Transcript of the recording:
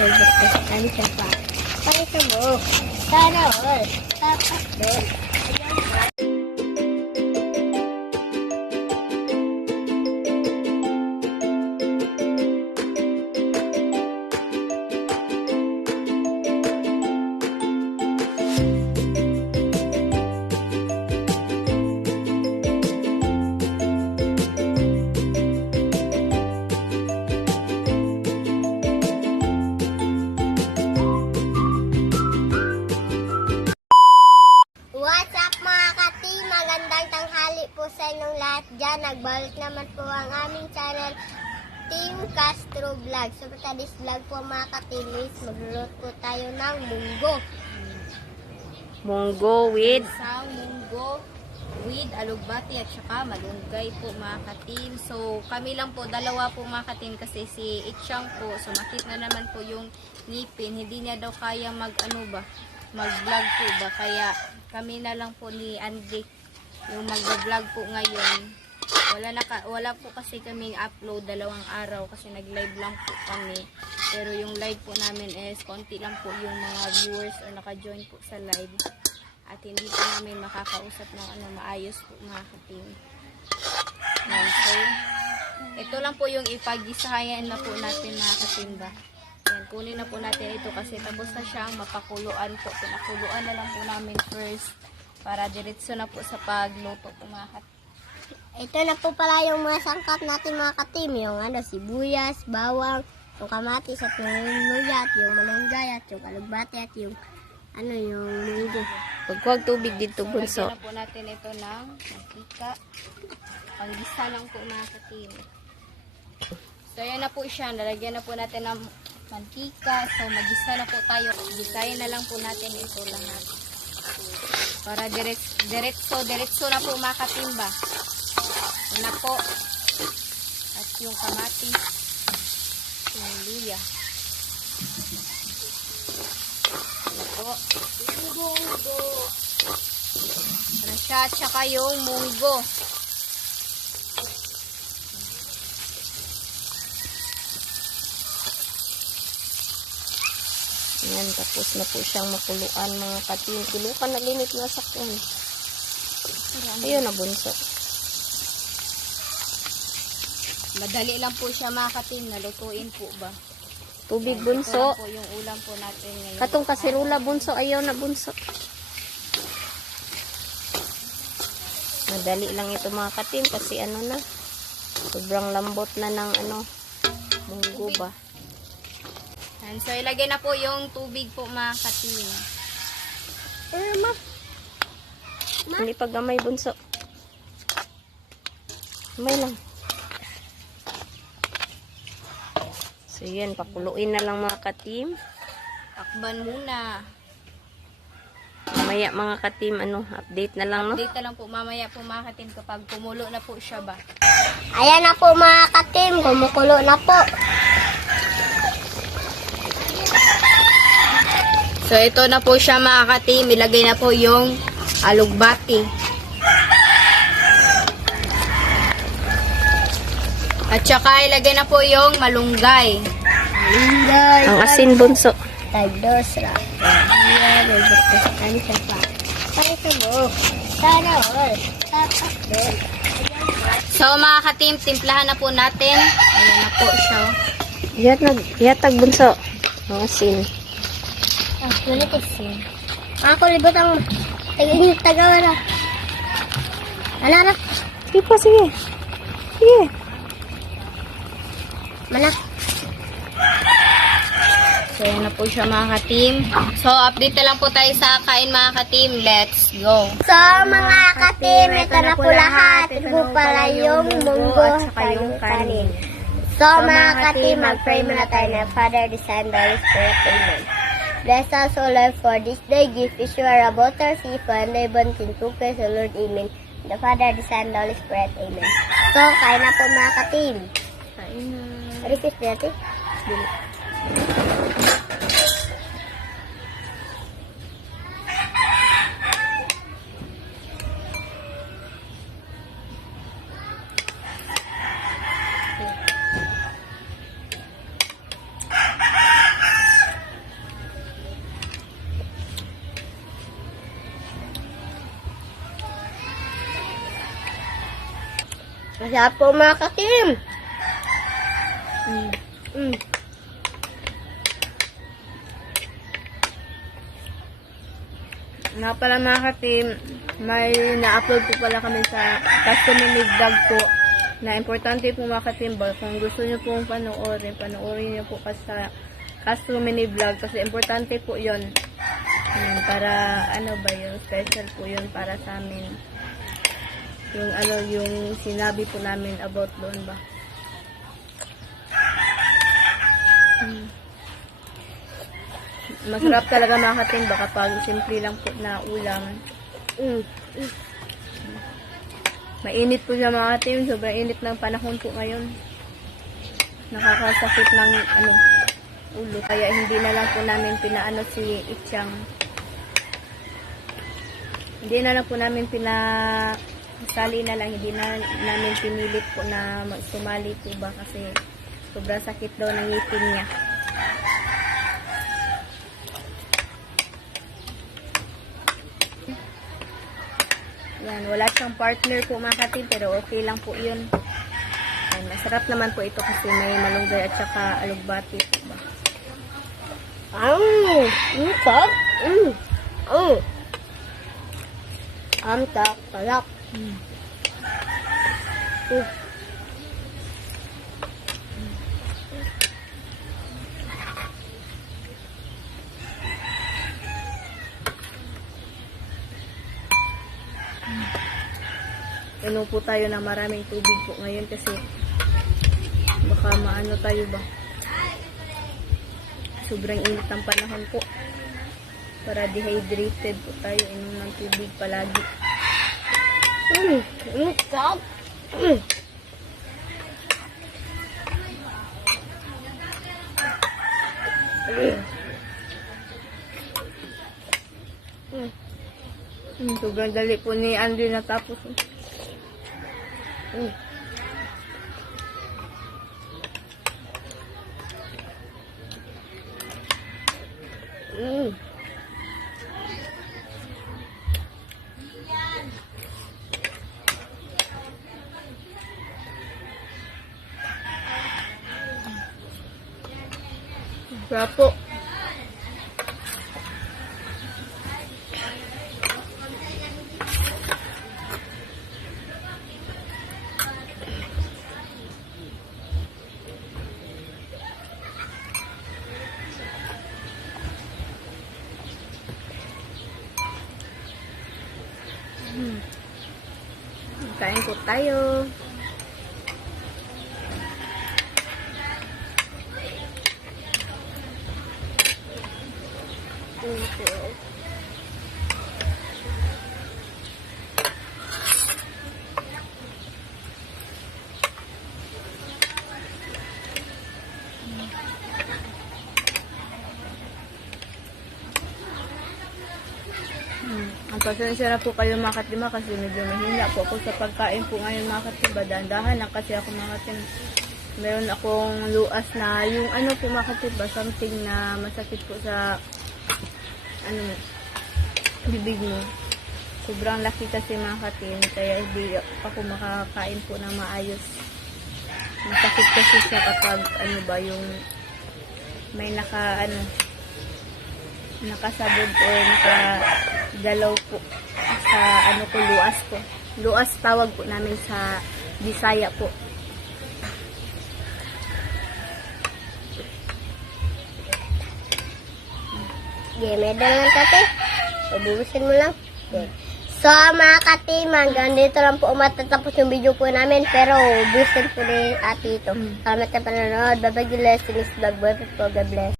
Ano siya pa? Pakita mo. Sana all. Tapak doon. What's up mga ka-team? Magandang tanghali po sa inyong lahat dyan. Nagbalik naman po ang aming channel, Team Castro Vlog. So for today's vlog po mga ka-team is magluluto po tayo ng munggo. Munggo with Isang munggo with alugbati at saka malunggay po mga ka-team. So kami lang po, dalawa po mga ka-team kasi si Itchang po, sumakit na naman po yung ngipin. Hindi niya daw kaya mag-vlog po ba. Kaya kami na lang po ni Andy yung mag-vlog po ngayon. Wala po kasi kaming upload dalawang araw kasi nag-live lang po kami. Pero yung live po namin is konti lang po yung mga viewers o naka-join po sa live. At hindi po namin makakausap ng maayos po mga ka-team. So, ito lang po yung ipag-isahayan na po natin mga ka-team ba. Yan, kunin na po natin ito kasi tapos na siyang mapakuluan po. Pinakuluan na lang po namin first para diretso na po sa pagluto po mga ka-team. Ito na po pala yung mga sangkap natin mga ka-team. Yung sibuyas, bawang, yung kamatis at yung luya at yung malunggay at yung alugbati at yung yung munggo. pagkuhag tubig dito bunso. Lagyan na po natin ito ng mantika. Panggisa lang po mga ka-team. So yan na po siya. Nalagyan na po natin ng mantika. So magisa na po tayo. Gisayin na lang po natin ito lahat. Para diretso na po mga ka-team ba. Yan na po. At yung kamatis. Yung luya. Po. Ano siya, at saka yung munggo. Yan, tapos na po siyang makuluan mga ka-team. Kulukan na linit na sakyan. Ayun na bunso. Madali lang po siya mga ka-team. Nalutuin po ba? Tubig Ito bunso. lang po yung ulam po natin ngayon. Katong kasirula bunso, ayaw na bunso. Madali lang ito mga ka-team kasi na. Sobrang lambot na ng munggo ba. And so ilagay na po yung tubig po mga ka-team. Hindi pa gamay bunso. Gamay lang. So yan, pakuluin na lang mga ka-team. Takban muna. Mamaya mga ka-team, update na lang, no? Update na lang po mamaya po mga ka-team kapag kumulo na po siya ba. Ayan na po mga ka-team. Kumukulo na po. So ito na po siya mga ka-team. Ilagay na po yung alugbati. At saka ilagay na po yung malunggay. Malunggay. Ang asin bunso. Tagdos ra. Ano siya pa? Pakita mo. Sana all. Tapak doon. So mga ka-team, timplahan na po natin. Ayan na po siya. Yatag bunso. Ang asin. Kulit isin. Ako libot ang tagawala. Ala. Sige po, sige. Sige. Mana? So, yan na po siya mga ka-team. So, update na lang po tayo sa kain mga ka-team. Let's go! So, mga ka-team, ito na po lahat. Ito po pala yung munggo at saka yung kanin. So, mga ka-team, mag-pray muna tayo na Father, the Son, the Holy Spirit. Amen. Bless us, O Lord, for this day. Give us your butter, sea, and labon, tintukes, O Lord. Amen. The Father, the Son, the Holy Spirit. Amen. So, kain na po mga ka-team. Kain na. Request natin. Masarap po mga katim. Nga pala mga katim, may na-upload po pala kami sa custom-made vlog po na importante po mga katim ba, kung gusto nyo pong panoorin nyo po sa custom-made vlog kasi importante po yun. Para ano ba yun, special po yun para sa amin. Yung sinabi po namin about doon ba. Masarap talaga mga katim ba kapag simple lang po na ulam. Mainit po siya mga katim, sobrang init ng panahon po ngayon. Nakakasakit ng ulo. Kaya hindi na lang po namin pinaano si Itchang. Hindi na lang po namin sali na lang, hindi na namin pinilit po na sumali po ba kasi sobrang sakit daw ng ngipin niya. Yan, wala siyang partner po mga katim, pero okay lang po yun. Yan, masarap naman po ito kasi may malunggay at saka alugbati po ba. Sarap. Sarap. Inom po tayo ng maraming tubig po ngayon kasi baka maano tayo ba. Sobrang init ng panahon po. Para dehydrated po tayo, inom ng tubig palagi. Sarap. Sobrang dali po ni Andrew natapos. Sarap po. Kain po tayo. Ang pasensya na po kayo mga katima kasi medyo mahina po ako sa pagkain po ngayon mga katima. Dahan-dahan lang kasi ako mga katima. Meron akong luas na yung po mga katima, something na masakit po sa bibig mo. Sobrang laki kasi mga katim, kaya hindi ako makakain po na maayos. Masakit kasi siya kapag yung may nakasabog o nakagalaw po sa luas po. Luas tawag po namin sa Bisaya po. May dalang kate. Ubusin mo lang. Okay. So, mga katim, hanggang dito lang po matatapos yung video po namin. Pero, ubusin po ni ate ito. Salamat na panonood. Bye-bye, guys. This vlog. Bye po. God bless.